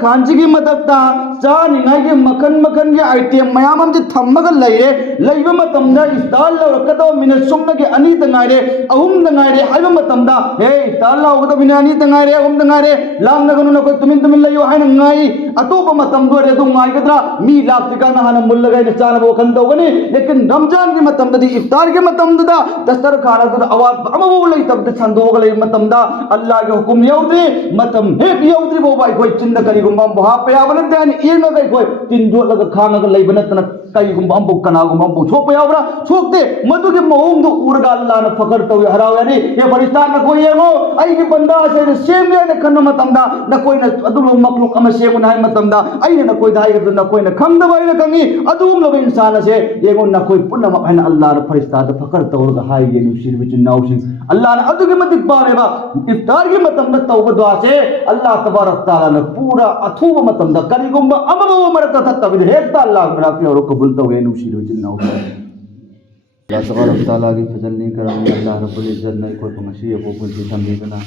खान की मदकता चानिंगाई के मखन मखन के आइटम मयाम हम थम्मग लेरे लेब मतमदा इफ्तार लौरकदो मिनट सुमन के अनी तंगाइरे अहुम तंगाइरे हाइब मतमदा हे इफ्तार लाउगदो मिनट अनी तंगाइरे अहुम तंगाइरे लाम नगनु न कोई Tumin Tumin लयो हाइन ngai atopa matam do re du ngai gadra mi lak tika na hana mul lagai na chana bo khan dogani lekin ramzan ki matam da iftar ke matam da dastar khana da awat amabu lai tab da chando galai matam da allah ke hukum yaudri matam he yaudri bo bai koi chinda kari gumba bo ha pa yaban dan ye na kai koi tin jo laga khana ga lai banat na kai gumba ambu kana gumba ambu so pa yabra sokte madu ke mohum do urga allah na fakar to haraw yani ye faristan na koi yengo ai ki banda se sem ne na khan matam da na koi na adu makluk ama se unai matam da ai na koi dai ga na koi na khang da bai na kangi adum lo insan se yengo na koi punna ma han allah na farista da fakar to urga hai ye nu shir bi naw sing allah na adu ke madik ba ba iftar ke matam da tawba dua se allah tabarak taala na pura athuba matam da kari gumba ama marata thatta bi hekta allah mera ke ro kabul to ye nu shir bi naw Allah tabarak taala ki fazal ni karam allah rabbul izzat na ko pangasi ko ko thambi kana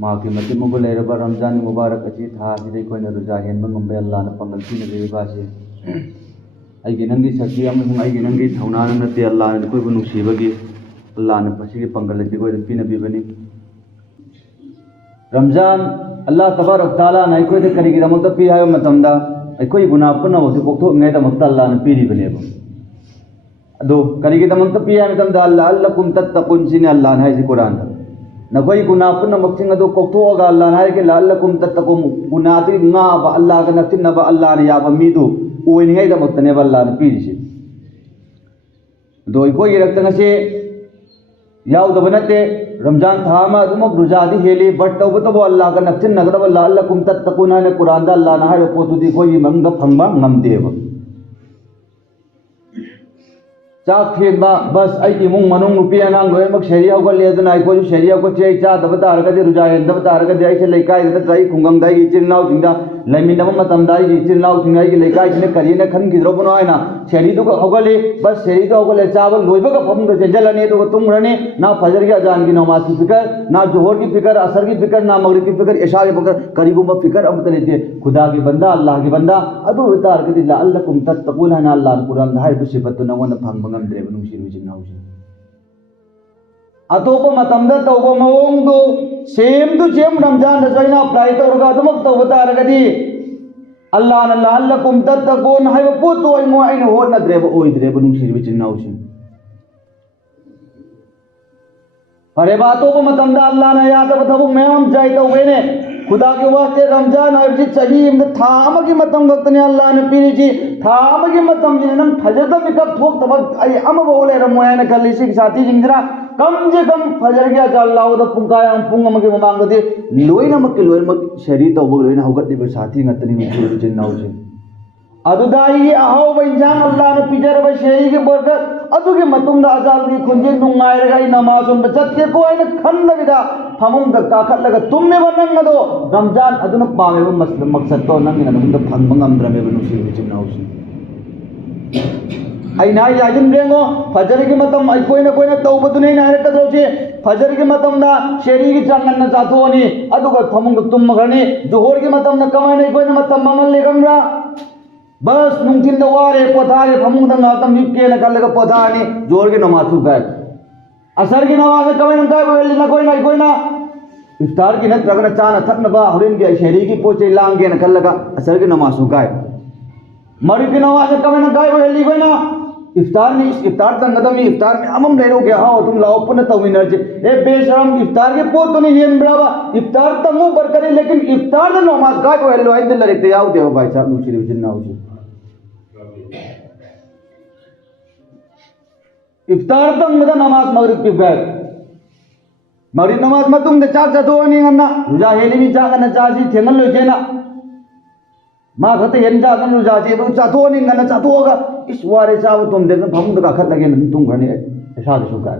मा के मति मुगु लेरबा रमजान मुबारक अची था सिदे कोइना रुजा हेन मंगम अल्लाह न पंगल pin रेबा से आई गे नंगी सखी अमसुंग आई गे नंगी थौना नते अल्लाह न कोइ बनु सिबगी अल्लाह न पसी के पंगल लति कोइ पिन बिबनी रमजान अल्लाह तबारक ताला न कोइ दे करी गे दमत पि हायो मतमदा आई कोइ गुना पुना हो कोक्थो ngai दमत अल्लाह न पिरि बनेबो अदो करी गे दमत पि हायो मतमदा अल्लाह अल्लकुम तत्तकुन सिने अल्लाह न हाई कुरान नकोई गुना पुन मक्सिंग अदो कोक्थोगा अल्लाह न हाई के लअल्लकुम तत्तकुम गुनाति nga ba अल्लाह का नक्तिन नबा अल्लाह ने याबा मीदु ओइनि हाई दमत ने अल्लाह ने पिरिसि दो कोई रक्तंग से याव दबनते रमजान था मा दुम रुजादी हेली बट तब तब अल्लाह का नक्तिन नगदब लअल्लकुम तत्तकुन ने कुरान दा अल्लाह न हाई पोतुदी कोई मंग फंगबा ngamdeba चाक फेंबा बस आई इमुंग मनुंग रुपी अनांग लोयमक शरिया को ले दना आई को शरिया को चे चा दब तार का दे रुजाय दब तार का दे आई से लेकाय दे ट्राई खुंगम दाई की चिरनाव जिंदा लैमिन दम मतम दाई की चिरनाव जिंदा की लेकाय ने करिए ने खन गिद्रो बनो आयना शरी तो होगले बस शरी तो होगले चावल लोइबा का फम तो जलने तो तुम रने ना फजर की अजान की नमाज की फिकर ना जोहर की फिकर असर की फिकर ना मगरिब की फिकर इशा की फिकर करीबुम फिकर अब तले खुदा की बंदा अल्लाह की बंदा अदु तार के दिला अल्लकुम तत्तकुन ना अल्लाह कुरान हाय तो सिफत तो नवन फंग ngam dre bunung siru jin nausi atopa matamda tawba mawong do same to same ramzan da jaina apply tawga dumak tawba taragadi allah na la'allakum tattaqun hay puto ay mo ay no na dre o dre bunung siru jin nausi अरे बातों को मतमदा अल्लाह ने याद बताओ मैं हम जाए तो वेने खुदा के वास्ते रमजान और जी सही थाम की मतम वक्त ने अल्लाह ने पीरी जी थाम की मतम जी नम फजर का मिकप ठोक तब आई अम बोले रमोया ने कल इसी साथी जिंदरा कम से कम फजर के अल्लाह तो पुंगाया पुंगम के मांग दे लोई नमक के लोई मक शरीर तो लोई ना होगत दे साथी ngतनी मुझे जिन्नाउ जी अदुदाई अहाव इंसान अल्लाह ने पिजर ब शेरी के बरकत अदु के मतुंग अजाल की खुंजे नुंगायर गई नमाज उन बचत के को आइन खंद विदा फमुंग द काखत लगा तुम में बनन दो रमजान अदुन पावे मसला मकसद तो नंग न द फंग मंगम द्रमे बनु सी चिन्नाउ सी आइना याजिन रेंगो फजर की मतम आई कोई ना तौबदु नहीं ना हरकत रोचे फजर की मतम दा शेरी की चांगन न जाथोनी अदु को फमुंग तुम मगरनी जोहर की मतम न कमाई नहीं कोई न मतम ममल लेगमरा बस नुंथिन द वारे पोथारे फमुंग द नातम हिपके न कल का पोथानी जोर के नमाज सुगाय असर की नमाज कवे न काय वेली न कोई ना इफ्तार की न रगना चाना थकन बा हरिन के शहरी की पोचे लांगे न कल का असर की नमाज सुगाय मरी की नमाज कवे न काय वेली कोई ना इफ्तार नहीं इफ्तार तक नदम इफ्तार में अमम ले लोगे हाँ तुम लाओ पुन तविनर जे ए बेशरम इफ्तार के पोत तो नहीं हेन बराबा इफ्तार तक मुंह पर करे लेकिन इफ्तार द नमाज काय को हेलो आई दिल रखते आओ देव भाई साहब नुसिर जिन्ना हो इफ्तार तक मदा नमाज मगरिब की बैग मगरिब नमाज मतुंग दे चाक जातो नहीं गन्ना रुजा हेली भी चाक न चासी थेंगल लो जेना मां खते हेन जा कन रुजा जे बु चातो नहीं गन्ना चातो होगा इस वारे साहब तुम दे फमुंग का खत लगे न तुम घने ऐसा दे सुका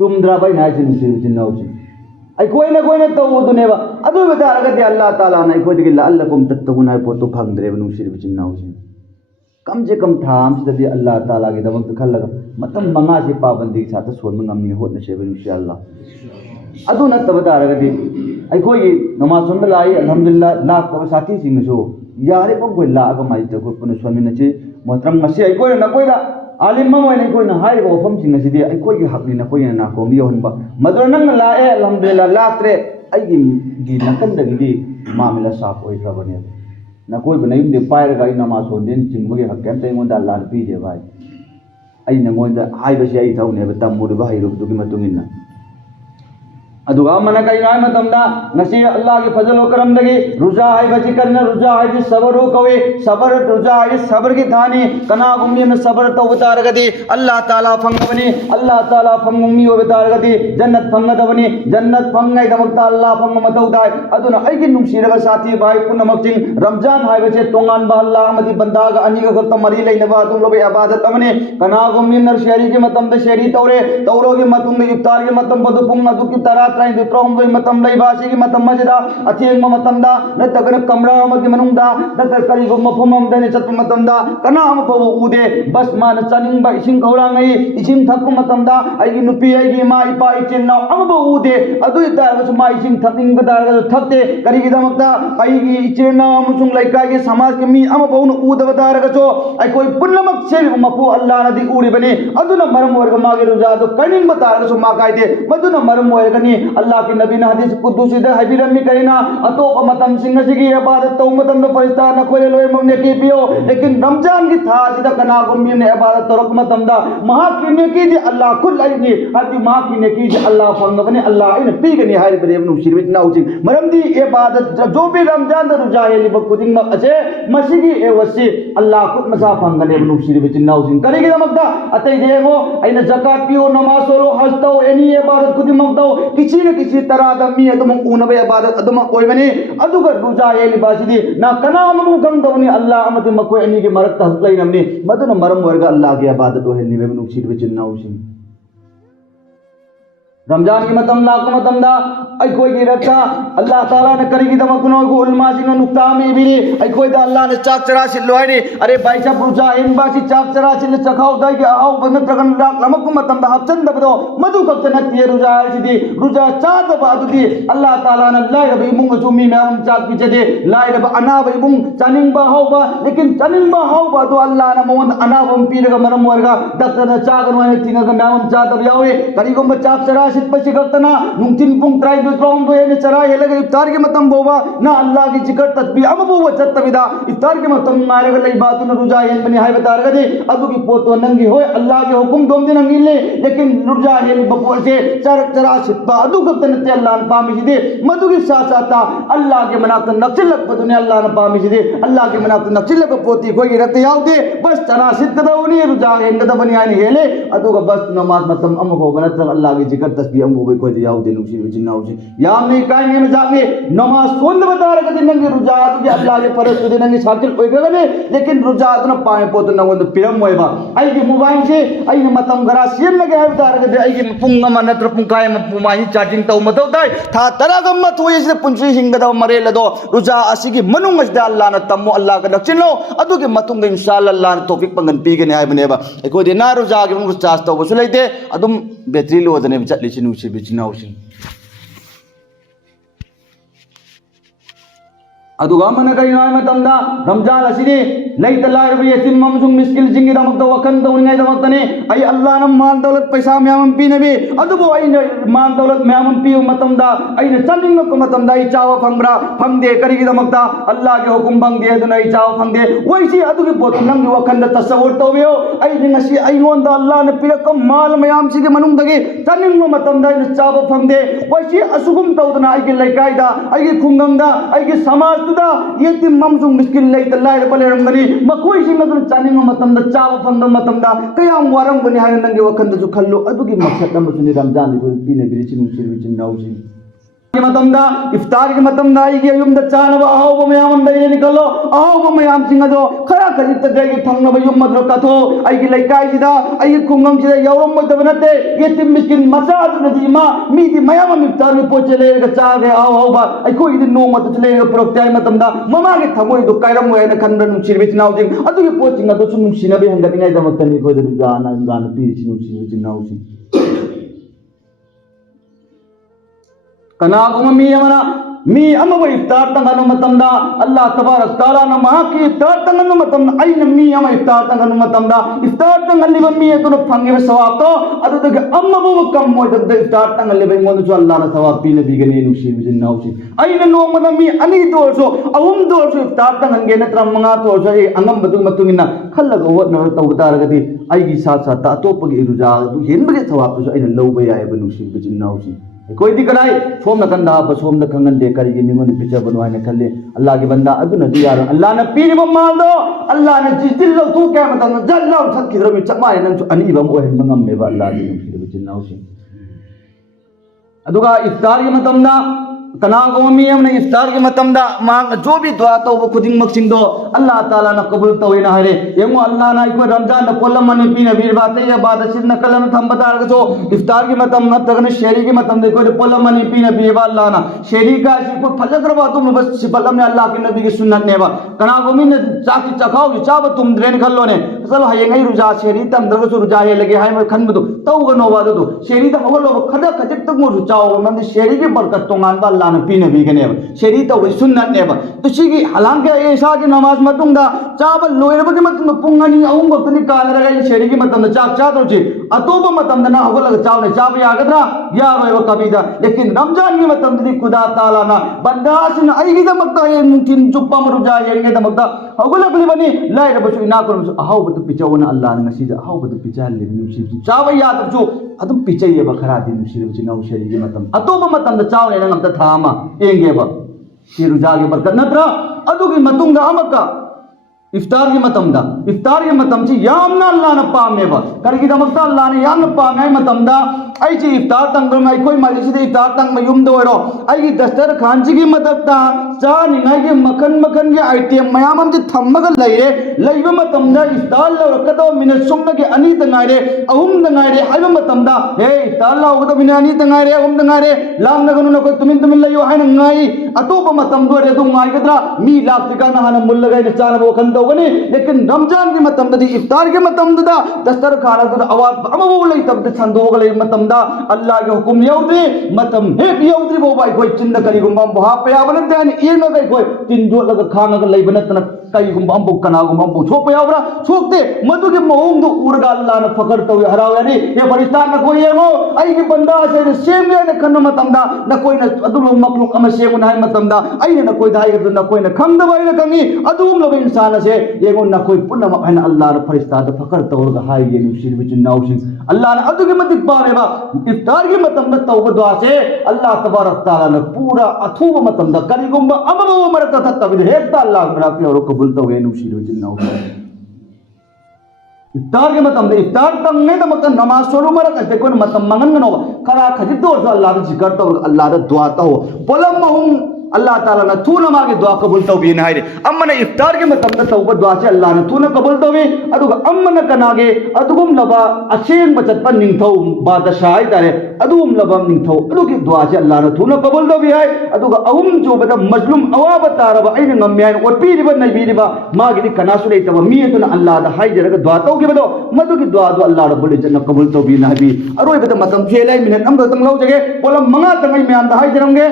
तुम द्रा भाई नाइ से नुसिर जिन्ना हो आई कोई ना तो वो दुनेबा अदु बता रगते अल्लाह ताला ने कोई दिला अल्लकुम तत्तकुन है पोतो फंग द्रे नुसिर जिन्ना हो कम से कम थाम से अल्लाह ताला के दमक खल लगा मतम मंगा से पाबंदी साथ सोन मंगमनी होने से इंशाअल्लाह अदु नत्तब तारगदि अखोई नमाज सोन लाई अल्हम्दुलिल्लाह लाख तब साथी सिंगसो यारे पम कोई ला अगम आई तको पुन स्वामिनची मोत्रम मसी अखोई नकोइदा आलिम ममोइने कोइना हाइबो वफम सिंगसिदि अखोई हकनि नकोइना नाकोम योहनबा मदर नंग लाए अल्हम्दुलिल्लाह लात्रे अगी गी नकंदगी मामला साफ ओइख्रबने नकोइ बनै दे पाइरगा इ नमाज सोन चिंगबगे हक्केम तेंगोंदा लाल पीजे भाई आई नंगोंदा हाइबसे आई थौने तम्मुरबा हाइरुबदुगी मतुंगिना अदुगा मन कई मतमदा नसी अल्लाह के फजल व करम दगी रुजा है बची करना रुजा है सबर कवे सबर रुजा है सबर की थानी कना गुम्मी में सबर तो उतारगदी अल्लाह ताला फंगबनी अल्लाह ताला फंगुम्मी व उतारगदी जन्नत फंगदबनी जन्नत फंगै दमकता अल्लाह फंग मतौदाय अदुना ऐगी नुंसीरगा साथी भाई पुनमकचिंग रमजान है बचे तोंगान बा अल्लाह अमदी बंदागा अनी का खत मरी लेनबा तुम लोग इबादत अमने कना गुम्मी नर शहरी के मतम द शहरी तौरे तौरोगे मतुम द इफ्तार के मतम बदु पुंग अदु की तरह ट्राइन दि प्रोम दो मतम लैबासी की मतम मजदा अथियंग मतमदा नतगन कमरा अमगी मनुंगदा नतर करिगो मफम अमदने चत मतमदा कना अम फव उदे बस मान चनिंग बा इसिंग खौरांगै इसिंग थक मतमदा आइगी नुपी आइगी मा इपा इचिन नाउ अम ब उदे अदु तारगस मा इसिंग थकिंग बदारगस थकते करिगी दमकता आइगी इचिन नाउ अमसुंग लैका के समाज के मी अम बउन उदब दारगसो आई कोई पुनमक से मपु अल्लाह नदी उरिबनी अदुना मरम वर्ग मागे रुजा दो कनिंग बतारगसो मा कायदे मदुना मरम वर्गनी अल्लाह की नबी ने हदीस कुद्दूसी दे हबीरमी करिना अतोप मतम सिंह सिगी इबादत तो मतम दो फरिश्ता न खोले लोय मने की पियो लेकिन रमजान की था सिदा कना गुम्मी ने इबादत तो रुक मतम दा महा की ने की दे अल्लाह कुल आईनी हदी महा की ने की दे अल्लाह फंगबने अल्लाह इन पी गनी हाय बरे नु शिरवित ना उचिन मरमदी इबादत जो भी रमजान द रुजाहेली बकुदिंग मक असे मसिगी ए वसी अल्लाह कुल मसा फंगने नु शिरवित ना उचिन करेगी दमकदा अतै देगो आइना जकात पियो नमाज सोलो हज तो एनी इबादत कुदिंग मक तो किसी न किसी तरह दमी अदम ऊनबे इबादत अदम ओइबनी अदुग रुजा ये लिबासिदी ना कनाम मु गंदवनी अल्लाह अमति मकोय अनि के मरत हसलै नमनी मदन मरम वर्ग अल्लाह की इबादत ओहनी बे नुक्सिद बे चिन्नाउसिन रमजान की मतम लाख मतम दा आई कोई की रखा अल्लाह ताला ने करी की दमकुनो को उलमासी ने नुक्ता में भी आई कोई दा अल्लाह ने चाक चरा सिलवाई रे अरे भाई साहब रुजा इन बासी चाक चरा सिल चखाओ दाई के आओ बन त्रगन लाख लमक मतम दा हपचन दबदो मधु कब तक ये रुजा सिदी रुजा चाक बादुदी अल्लाह ताला ने लाई रबी मुंग जुमी में हम चाक पीछे दे लाई रब अना बई मुंग चनिंग बा हाउ बा लेकिन चनिंग बा हाउ बा तो अल्लाह ने मोहन अना बम पीर का मरम वर्गा दक्कर चाक ने तिंगा का नाम चाक दब यावे करी को चाक चरा सिद पसी गतना नुंतिन पुंग ट्राई दुत्रम दो ये चरा ये लगे इफ्तार के मतम बोवा ना अल्लाह की जिक्र तस्बीह अब बोवा चत बिदा इफ्तार के मतम मारे गले बात न रुजा ये बनी हाय बता रगदे अदु की पोतो नंगी होय अल्लाह के हुक्म दोम दिन नंगी ले लेकिन रुजा ये बपोर से चर चरा सिद्बा अदु गतन ते अल्लाह न पामी दे मधु की सासाता अल्लाह के मनात नक्सिल लग पदुने अल्लाह न पामी दे अल्लाह के मनात नक्सिल लग पोती कोई रत याव दे बस चरा सिद्ध दवनी रुजा ये गद बनी आनी हेले अदु का बस नमाज मतम अम हो बनत अल्लाह की जिक्र तस्बीह अम हो कोई याव दे नुसी जिन्ना उसी याम नहीं काई में जाके नमाज सोंद बता रहा कि नंगे रुजात के अल्लाह के फरज तुदे नंगे शाकिल कोई गने लेकिन रुजात न पाए पोत नंगो पिरम मोयबा आई के मोबाइल से आई मतम गरा सेम लगे है बता रहा आई के पुंग म नत्र पुंकाय म पुमाही चार्जिंग तौ मतो दाय था तरा गम मत होय से पुंसी हिंगदा मरे लदो रुजा असी की मनुंग मजदा अल्लाह न तमो अल्लाह का दक्षिण लो अदु के मतुंग इंशाअल्लाह अल्लाह न तौफीक पंगन पी गने है बनेबा एको दे ना रुजा के मुंग चार्ज तौ बसु लेते अदुम बैटरी लो दने चटली चिनु से बिचना उसी अदुगा मन कई नाय मतमदा रमजान असिदे लैत लायरबी यतिम ममसुम मिस्किल जिंगी दमक वकन दौनिया दमकने आई अल्लाह न माल दौलत पैसा म्याम पीनबे अदुबो आई माल दौलत म्याम पी मतमदा आई चलिंग को मतमदा आई चाव फंगरा फंगदे करिगी दमकता अल्लाह के हुकुम फंगदे अदुना आई चाव फंगदे वैसी अदुगी पोत नंग वकन द तसव्वुर तोबियो आई निंगसी आई होंदा अल्लाह ने पिरकम माल म्याम सिगे मनुंग दगे चलिंग मतमदा आई चाव फंगदे वैसी असुगुम तौदना आई के लैकायदा आई के खुंगंगा आई के समाज ये तिम ममसुंग मिस्किल लैत लायर बलेरंगनी मकोई सिंग अदुन चानिंग मतमदा चाव फंगद मतमदा कयाम वारम बनि हाय नंगे वखंद जु खल्लो अदुगी मकसद नमसुनि रमजान को पीने बिरि चिनु चिनु नाउसी मतमदा इफ्तार के मतमदा आई के युम द चानबा आओ ब मयाम दे निकलो आओ ब मयाम सिंग दो खरा खजित दे के थंगब युम मद्रो कथो आई की लैकाई जिदा आई खुंगम जिदा यौरम मद बनते ये तिम मिस्किन मसाद नदीमा मी दी मयाम इफ्तार में पोचे ले के चा के आओ आओ बा आई कोई दिन नो मत चले के प्रोक्ताय मतमदा ममा के थगोई दो कायरम होय न खंद नु चिरबिच नाउजिंग अदु के पोचिंग अदु सुनु सिनबे हंगबिनाय दमतनी कोई दु गाना गाना पी चिनु चिनु नाउजिंग कनागुम मी अमब इफ्तार तंगनु मतमदा अल्लाह तबारक तआला न महाकी इफ्तार तंगनु मतम आई मी अम इफ्तार तंगनु मतमदा इफ्तार तंगलिब मी अदुन फंगिब सवाब तो अदुदग अमबो कम मोदद इफ्तार तंगलिब मोद जो अल्लाह न सवाब पीने बिगने नुसी बिजिन नाउसी आई न नोमदा मी अनि दोसो अहुम दोसो इफ्तार तंगनगे नत्र मंगा तोसो ए अंगम बदु मतुंगिना खल्लग होत न तौदारगदी आईगी साथ साथ अतोपगी इरुजा हेनबगे सवाब तो आई न लौबे याय बनुसी बिजिन नाउसी कोई दी कनाई सोम न कंदा सोम न खंगन दे करी के मिंगोन पिक्चर बनवाए ने खल्ले अल्लाह के बंदा अदु न दियार अल्लाह ने पीर माल दो अल्लाह ने जिस दिल लो तू क्या मतलब जल्ला सत की तरह में चमाए न अनि बम ओहे मंगम में अल्लाह की नुसी बिचिन नाउसी अदुगा इफ्तार के मतमदा कनागोमी हमने इफ्तार के मतमदा मांग जो भी दुआ तो वो खुदिंग मक्सिंग दो अल्लाह ताला न कबूल तो ना हरे यमो अल्लाह ना को रमजान न कोलम मन पी न वीर बात या बाद सिर न कलम थम बता जो इफ्तार के मतम न तगन शेरी के मतम देखो कोलम मन पी न वीर अल्लाह ना शेरी का को फल करवा तुम बस सिपलम ने अल्लाह के नबी की सुन्नत ने बा कनागोमी ने चाकी चखाओ चाब तुम द्रेन खल्लो ने चलो हयंग रुजा शेरी तम दरग जो रुजा है लगे हाय खन बदो तौगनो वादो शेरी द हवलो खद खजक तक मो रुचाओ मन शेरी की बरकत तोंगान बा अल्लाह ने पीने बीगने शेरी तो सुन्नत ने तो सिगी हलांग के ऐसा की नमाज मतुंगा चाब लोयरब के मतुंग पुंगनी अहुम बक्तनी कालरगा शेरी की मतम चाक चादोची अतोब मतम ना हवलग चाव ने चाब यागद्रा यारोय कबीदा लेकिन रमजान की मतम दी खुदा ताला ना बंदासिन आईगी दमकता ये मुंतिन चुप्पा मरुजा येंगे दमकता हवलगली बनी लायरब सु इना को अहाव बत पिचवना अल्लाह ने ngasi अहाव बत पिचाल ले नुसी चाव याद जो अदुम पिचये बखरा दी नुसी बिचिना शेरी की मतम अतोब मतम द चाव ने नंगम थामा एंगे बा रुजा की बरकत नत्रा अदुगी मतुंगा अमका इफ्तार की मतम ची यामना अल्लाह न पामे बा करगी दमकता अल्लाह ने याम पामे मतमदा आई ची इफ्तार तंग में कोई मजलिस दे इफ्तार तंग में युम दोरो आई दस्तर खान जी की मददता चा निगाई के मखन मखन के आइटम मयाम हम जी थम्मग लइरे लइब मतमदा इफ्तार लो रकतो मिनट सुमन के अनी तंगाइरे अहुम तंगाइरे हाइब मतमदा हे इफ्तार लो गतो मिनट अनी तंगाइरे अहुम तंगाइरे लाम नगनु न कोई तुमिन लइयो हाय नंगाई अतोप मतम दो रे दुंगाई गदरा मी लाख तिका न हान मुल लगाई ने चान वो खन लेकिन रमजान की मतमदी इफ्तार के मतमदा दस्तर खाना तो आवाज अमबो लई तब छंदोग लई मतमदा अल्लाह के हुकुम यौदे मतम हेक यौदे बो भाई कोई चिंद करी गुम बहा पे आवन देन एन गई कोई तिन जो लग खाना का लई बनत न कई गुम बम कना गुम बम छो पे आवरा छोकते मधु के मोहम दो उरगा अल्लाह ने फकर तो हराव यानी ये फरिश्ता न कोई है वो आई के बंदा से सेम ने खन मतमदा न कोई न अदुम मखलूक अम से न मतमदा आई न कोई दाई न कोई न खंग दबाई न कंगी अदुम लब इंसान से येगो न कोई पुण्य मखन अल्लाह रे फरिश्ता द फकर तौर हाय ये नुशीर बिच नाउसिन अल्लाह ने अदु के मत पावेबा इफ्तार के मतम द तौबा दुआ से अल्लाह तबारक ताला ने पूरा अथूब मतम द करीगुम अमबो मरत तब हेता अल्लाह मेरा प्यारो कबूल तो वे नुशीर बिच नाउसिन इफ्तार के मतम द इफ्तार तंग ने द मत नमाज सोलो मरक देखो मतम मंगन नो खरा खजित तो अल्लाह द जिक्र तो अल्लाह द दुआ तो पलम महum अल्लाह ताला ने तू नमागे दुआ कबूल तो भी नायरे अम्मन इफ्तार के मतम द तौबा दुआ से अल्लाह ने तू न कबूल तो भी अदुग अम्मन कनागे अदुगुम लबा अचेन बचत पर निंथौ बादशाह तारे अदुगुम लबम निंथौ अदुगी दुआ से अल्लाह ने तू न कबूल तो भी है अदुग अहुम जो बद मजलूम अवाब तारब आइन ngamyain ओपी रिब नबी रिबा मागी कनासु लेतब मी तो अल्लाह द हाय जरग दुआ तो के बदो मदुगी दुआ दो अल्लाह रब्बुल इज्जत न कबूल तो भी नाबी अरोय बद मतम फेलाई मिनट अम तम लौ जगे बोला मंगा तंगई म्याम द हाय जरंगे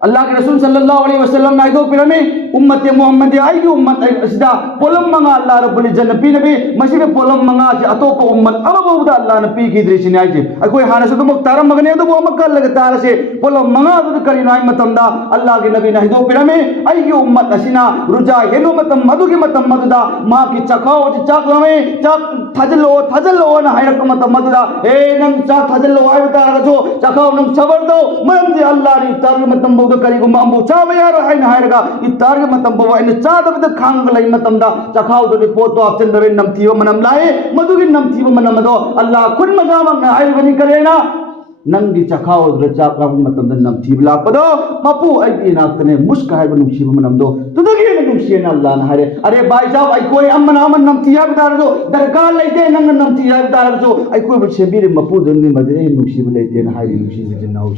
अल्लाह के रसूल सल्लल्लाहु अलैहि वसल्लम ने आइदो पिरमे उम्मत मोहम्मद आइगी उम्मत असिदा पोलम मंगा अल्लाह रब्बुल इज्जत नबी नबी मसीबे पोलम मंगा से अतोप उम्मत अमबुदा अल्लाह नबी की दृष्टि ने आइजे कोई हाने से तो मुक्तारम मगने तो वो मक्का लगे तार से पोलम मंगा तो करी नाई मतमदा अल्लाह के नबी ने आइदो पिरमे आइगी उम्मत असिना रुजा हेनो मतम मधु के मतम मदुदा मां की चखाओ चाक लमे चाक थजलो ना हायरक मतम मदुदा ए नम चाक थजलो आइ बता जो चखाओ नम सबर दो मन दे अल्लाह री तार मतम करीगुम अम्बो चाव यार हाइन हायरगा इफ्तार के मतम बो इन चादब खांग लई मतम दा चखाव दो पोतो आपचन दवे नमथीव मनम लाए मधुगी नमथीव मनम दो अल्लाह खुद मजाम में आइल बनी करेना नंगी चखाव दो चाक मतम द नमथीव लापदो मपु आई नातने मुस्क हाय नुसीब मनम दो तुदगी नुसीन अल्लाह न हरे अरे भाई साहब आई कोई अमन अमन नमथीया बिदार दो दरगाह लेते नंग नमथीया बिदार दो आई कोई बछे बीरे मपु दन मदरे नुसीब लेते न हाय नुसीब जिन्ना हो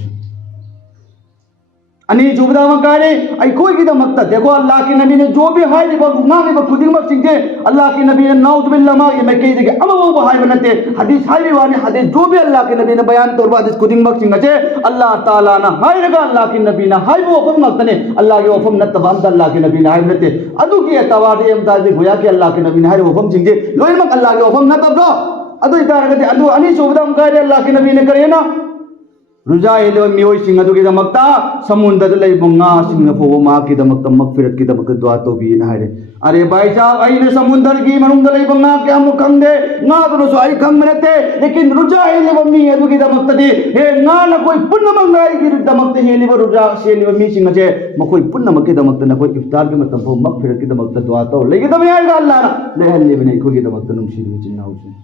अनि जुबदा मकारे अखोई की दमकता देखो अल्लाह के नबी ने जो भी हाय नांग खुदिमक सिंगे अल्लाह के नबी ने नाउजुबिल्लाह ये मैं कही जगह अमबो हाय बनते हदीस हाय वानी हदीस जो भी अल्लाह के नबी ने बयान तौर हदीस खुदिमक सिंगे अल्लाह ताला ना हाय रगा अल्लाह के नबी ना हाय वो वफम मकतने अल्लाह के वफम नतबा अल्लाह के नबी ने हाय बनते अदु की तवादे अमदाज गोया के अल्लाह के नबी ने हाय वफम सिंगे लोइमक अल्लाह के वफम नतबा अदु इतारगते अदु अनि जुबदा मकारे अल्लाह के नबी ने करे ना रुजा मियोई सिंह अदुगिदमक्ता समुद्र लेबंगा सिंह फोबो मा किदमक्ता मगफिरत किदमक्ता दुआ तौबी ना हारे अरे भाई साहब आइने समुद्र की मनुंग लेबंगा क्या मु खंगदे ना तो सो आई खंग मनते लेकिन रुजा लेबमी अदुगिदमक्ता दे हे ना न कोई पुण्य मंगाई की दमक्ता हे लेब रुजा से लेब मी सिंह जे मकोई पुण्य मकिदमक्ता न कोई इफ्तार के मतलब फो मगफिरत किदमक्ता दुआ तो लेगिदम आएगा अल्लाह ले लेबने कोई किदमक्ता नुमशी चिन्ना उसे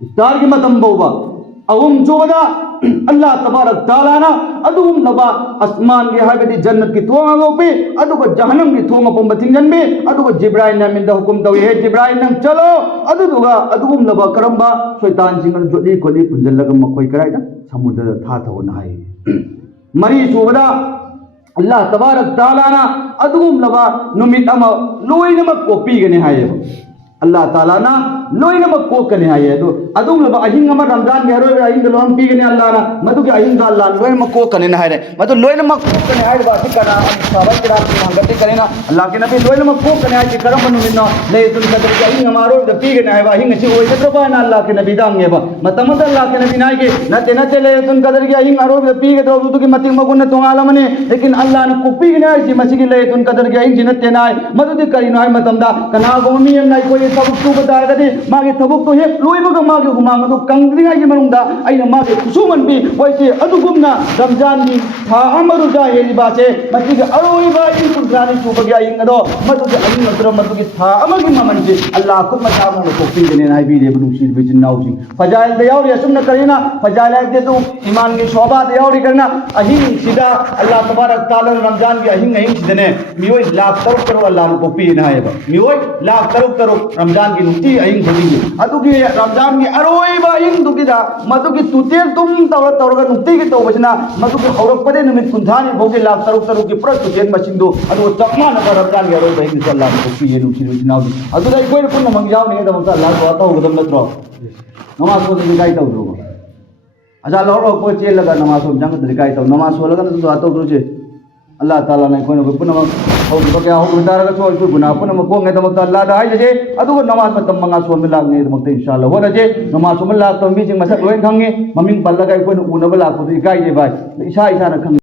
इफ्तार के मतलब बोबा अहुम जोदा अल्लाह तबारक ताला ना अदुम नबा आसमान के हाबेदी जन्नत की थोंगा गोपे अदुको जहन्नम की थोंगा पंबा थिंगनबे अदुको जिब्राइल ने मिंदा हुकुम तवे हे जिब्राइल नंग चलो अदुदुगा अदुम नबा करंबा शैतान सिंगन जोली कोली पुंजलगा मकोई कराइदा समुद्र था थो नाई मरी जोदा अल्लाह तबारक ताला ना अदुम नबा नुमित अमा लोइनमक को पीगने हाये अल्लाह ताला ना लोइनमक को कने हाये तो अदुम लब अहिंग अमर रमजान के हरो अहिंग लोम पीगने अल्लाह ना मधु के अहिंग अल्लाह लोइनमक को कने ना हाये मधु लोइनमक को कने हाये बात करा सावल करा मांगते करेगा अल्लाह के नबी लोइनमक को कने हाये करम बनु मिनो ले तुन कदर के अहिंग हमारो द पीगने हाये अहिंग छि ओय कद्रो ना अल्लाह के नबी दांगे बा मतमत अल्लाह के नबी नाय के नते नते ले तुन कदर के अहिंग हरो द पीगे तो तु की मति मगुन तो आलमने लेकिन अल्लाह ने को पीगने हाये छि मछि के ले तुन कदर के अहिंग जिनते नाय मधु दि करिनो हाय मतमदा कना गोमी एम नाय कोई सब तु बता मागे थबुक तो हे लोइबगा मागे हुमांग तो कंग्रिंगा की मनुंदा आइना मागे खुसुमन भी वैसे अदुगुमना रमजान की था अमरुजा हेलिबासे मति के अरोइबा इन कुरानी सुबगिया इंगदो मधु के अहिंग नत्र मधु के था अमगी ममन से अल्लाह खुद मचा मन को पीगने नाय भी रे बुशीर बिजनाउ जी फजाइल दे और यसुम न करेना फजाइल दे तो ईमान की शोभा दे और करना अहिंग सीधा अल्लाह तबारक ताला रमजान की अहिंग अहिंग सिदने मियोय लाख तरुक करो अल्लाह को पीना है मियोय लाख तरुक रमजान की नुती अहिंग खुदी अदुगी रमजान की अरोइबा अहिंग दुगिदा मधु की तुतेल तुम तौरगा नुती की तौबजना मधु की हौरकपदे निमित कुंथानी भोगे लाख तरुक की पुरा तुतेल मसिंदो अदु चकमा न रमजान की अरोइबा अहिंग अल्लाह को पीए नुसी बिजनाउ अदुदा कोई पुन मंगजाव नहीं दम अल्लाह को आता होगदम नत्रो नमाज को दिखाई तौदरो अजा लौरो को चेल लगा नमाज को जंग दिखाई तौ नमाज हो लगा तो आता उधर से अल्लाह ताला ने कोई पुन हो क्या हो उदारगा सो को गुना पुन को ngai दम अल्लाह दा हाय जे अदु नमाज मतम मंगा सो मिला ने दम इंशाअल्लाह हो जे नमाज सो मिला तो मी जिंग मसक लोइन खंगे ममिंग पल्लगा कोई उनबला को इकाई जे भाई इसा इसा न खंग